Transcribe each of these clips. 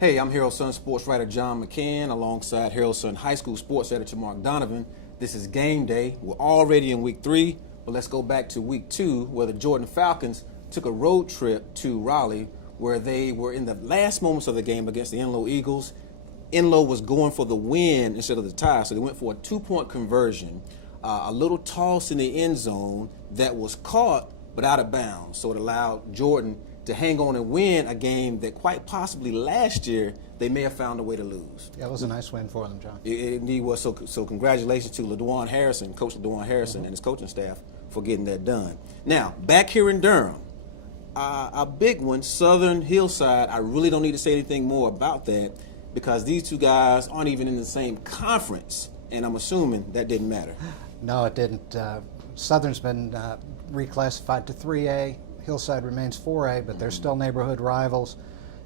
Hey, I'm HeraldSun sports writer John McCann alongside HeraldSun High School sports editor Mark Donovan. This is game day. We're already in week 3, but let's go back to week 2 where the Jordan Falcons took a road trip to Raleigh where they were in the last moments of the game against the Enloe Eagles. Enloe was going for the win instead of the tie, so they went for a 2-point conversion, a little toss in the end zone that was caught but out of bounds, so it allowed Jordan to hang on and win a game that quite possibly last year they may have found a way to lose. Yeah, it was a nice win for them, John. It indeed was. So congratulations to LaDawan Harrison, Coach LaDawan Harrison, and his coaching staff for getting that done. Now, back here in Durham, a big one, Southern Hillside. I really don't need to say anything more about that because these two guys aren't even in the same conference, and I'm assuming that didn't matter. No, it didn't. Southern's been reclassified to 3A. Hillside remains 4A, but they're still neighborhood rivals,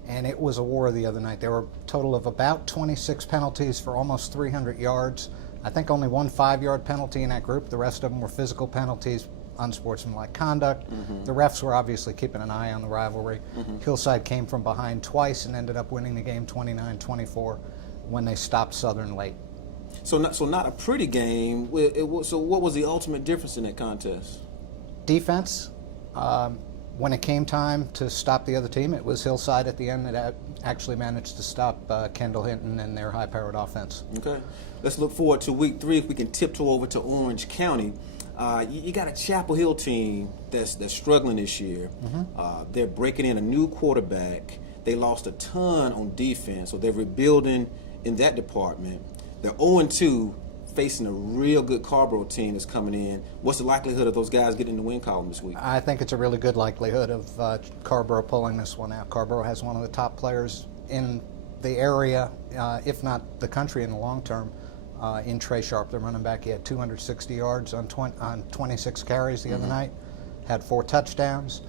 and it was a war the other night. There were a total of about 26 penalties for almost 300 yards. I think only one 5-yard penalty in that group. The rest of them were physical penalties, unsportsmanlike conduct. The refs were obviously keeping an eye on the rivalry. Hillside came from behind twice and ended up winning the game 29-24 when they stopped Southern late. So not a pretty game. So what was the ultimate difference in that contest? Defense. When it came time to stop the other team, it was Hillside at the end that actually managed to stop Kendall Hinton and their high-powered offense. Okay. Let's look forward to week 3 if we can tiptoe over to Orange County. You got a Chapel Hill team that's struggling this year. They're breaking in a new quarterback. They lost a ton on defense, so they're rebuilding in that department. They're 0-2, facing a real good Carrboro team that's coming in. What's the likelihood of those guys getting in the win column this week? I think it's a really good likelihood of Carrboro pulling this one out. Carrboro has one of the top players in the area, if not the country in the long term, in Trey Sharp. They're running back. He had 260 yards on 26 carries the other night, had 4 touchdowns.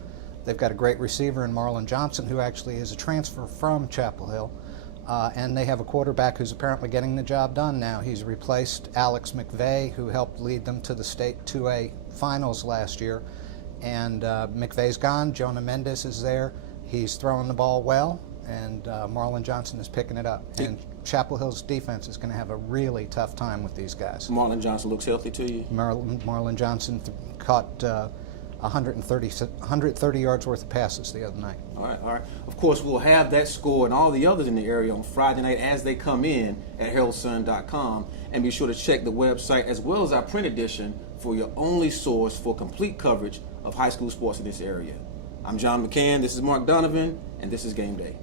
They've got a great receiver in Marlon Johnson, who actually is a transfer from Chapel Hill. And they have a quarterback who's apparently getting the job done now. He's replaced Alex McVeigh, who helped lead them to the state 2A finals last year. And McVeigh's gone. Jonah Mendes is there. He's throwing the ball well, and Marlon Johnson is picking it up. And Chapel Hill's defense is going to have a really tough time with these guys. Marlon Johnson looks healthy to you? Marlon Johnson caught 130 yards worth of passes the other night. All right. Of course, we'll have that score and all the others in the area on Friday night as they come in at HeraldSun.com. And be sure to check the website as well as our print edition for your only source for complete coverage of high school sports in this area. I'm John McCann, this is Mark Donovan, and this is Game Day.